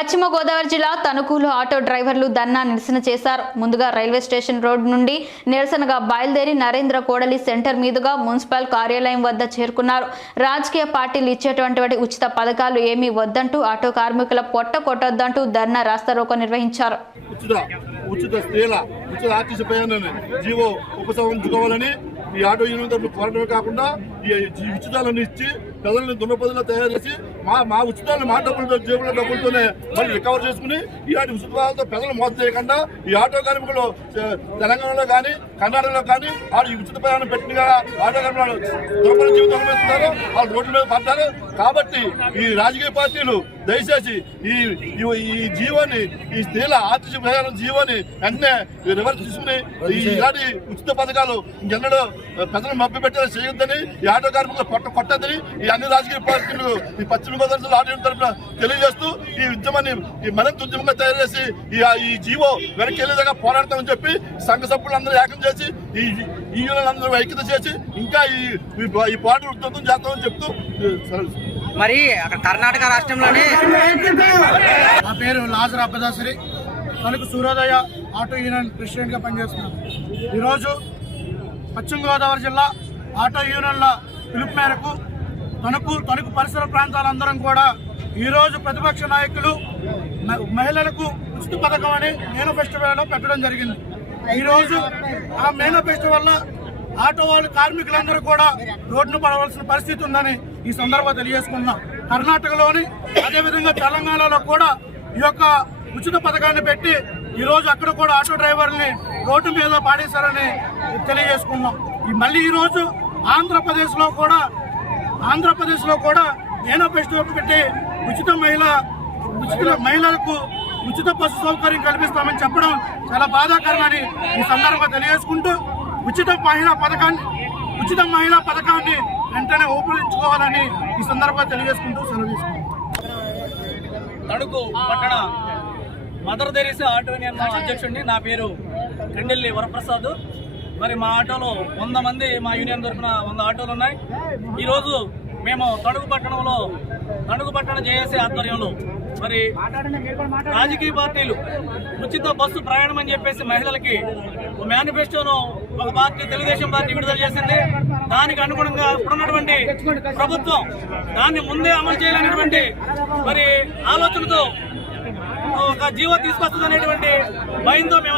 పశ్చిమ గోదావరి జిల్లా తణుకులో ఆటో డ్రైవర్లు ధర్నా నిరసన చేశారు. ముందుగా రైల్వే స్టేషన్ రోడ్ నుండి నిరసనగా బయలుదేరి నరేంద్ర కోడలి సెంటర్ మీదుగా మున్సిపల్ కార్యాలయం వద్ద చేరుకున్నారు. రాజకీయ పార్టీలు ఇచ్చేటువంటి ఉచిత పథకాలు ఏమీ వద్దంటూ ఆటో కార్మికుల పొట్ట కొట్టొద్దంటూ ధర్నా రాస్తారోకో నిర్వహించారు. ఉచిత స్త్రీల ఉచిత ఆర్టీసీ ప్రయాణాన్ని జీవో ఉపసంహరించుకోవాలని ఈ ఆటో యూనియన్ తరఫున కోరడమే కాకుండా ఈ ఉచితాలను ఇచ్చి ప్రజలను దున్నపదులా తయారు చేసి మా ఉచితాలను మా డబ్బులతో జేబుల డబ్బులతోనే మళ్ళీ రికవర్ చేసుకుని ఇలాంటి ఉచితాలతో ప్రజలు మోసం చేయకుండా ఈ ఆటో కార్మికులు తెలంగాణలో కానీ కర్ణాటకలో కానీ వాళ్ళు ఉచిత ప్రయాణం పెట్టిన ఆటో కార్మికులు దుర్బల జీవితం అనుభవిస్తున్నారు. వాళ్ళు రోడ్ల మీద పడ్డారు. కాబట్టి ఈ రాజకీయ పార్టీలు దయచేసి ఈ జీవోని ఈ స్త్రీల ఆర్టీసీ ప్రయాణం జీవోని వెంటనే రివర్స్ తీసుకుని ఇలాంటి ఉచిత పథకాలు ఇంకెన్నడూ ప్రజలు మభ్య పెట్టేలా చేయొద్దని ఈ ఆటో కార్మికులు కొట్టద్దని ఈ అన్ని రాజకీయ పార్టీలు ఈ పశ్చిమ గోదావరి జిల్లా ఆటో తరఫున తెలియజేస్తూ ఈ ఉద్యమాన్ని మరింత ఉద్యమంగా తయారు చేసి ఈ జీవో వెనక్కి వెళ్ళేదాకా పోరాడతామని చెప్పి సంఘ సభ్యులందరూ ఏకం చేసి ఈ యూనియన్లందరూ ఐక్యత చేసి ఇంకా ఈ పోరాటం ఉధృతం చేస్తామని చెప్తూ మరి అక్కడ కర్ణాటక రాష్ట్రంలోనే నా పేరు లాజర్ అబ్బదాసరి, తణుకు సూర్యోదయ ఆటో యూనియన్ ప్రెసిడెంట్గా పనిచేస్తున్నాను. ఈరోజు పశ్చిమ గోదావరి జిల్లా ఆటో యూనియన్ల పిలుపు మేరకు తణుకు పరిసర ప్రాంతాలందరం కూడా ఈరోజు ప్రతిపక్ష నాయకులు మహిళలకు ఉచిత పథకం అని మేనిఫెస్టోలో పెట్టడం జరిగింది. ఈరోజు ఆ మేనిఫెస్టో వల్ల ఆటో వాళ్ళు కార్మికులందరూ కూడా రోడ్డును పడవలసిన పరిస్థితి ఉందని ఈ సందర్భంగా తెలియజేసుకున్నాం. కర్ణాటకలోని అదేవిధంగా తెలంగాణలో కూడా ఈ యొక్క ఉచిత పథకాన్ని పెట్టి ఈరోజు అక్కడ కూడా ఆటో డ్రైవర్ని రోడ్డు మీద పాడేశారని తెలియజేసుకున్నాం. మళ్ళీ ఈరోజు ఆంధ్రప్రదేశ్లో కూడా మేనిఫెస్టో పెట్టి మహిళలకు ఉచిత బస్సు సౌకర్యం కల్పిస్తామని చెప్పడం చాలా బాధాకరమని ఈ సందర్భంగా తెలియజేసుకుంటూ ఉచిత మహిళా పథకాన్ని వెంటనే ఉపయోగించుకోవాలని ఈ సందర్భంగా తెలియజేసుకుంటూ సెలవు తీసుకుంటాం. తణుకు పట్టణ మదర్ తెరీసా ఆటో యూనియన్ అధ్యక్షుడిని. నా పేరు క్రిండెల్లి వరప్రసాద్. మరి మా ఆటోలో 100 మంది మా యూనియన్ తరఫున 100 ఆటోలు ఉన్నాయి. ఈరోజు మేము తణుకు పట్టణ జేఏసీ ఆధ్వర్యంలో మరి రాజకీయ పార్టీలు ఉచిత బస్సు ప్రయాణం అని చెప్పేసి మహిళలకి మేనిఫెస్టోను ఒక పార్టీ తెలుగుదేశం పార్టీ విడుదల చేసింది. దానికి అనుగుణంగా ఇప్పుడున్నటువంటి ప్రభుత్వం దాన్ని ముందే అమలు చేయాలనేటువంటి మరి ఆలోచనతో ఒక జీవో తీసుకొస్తుంది అనేటువంటి భయంతో మేము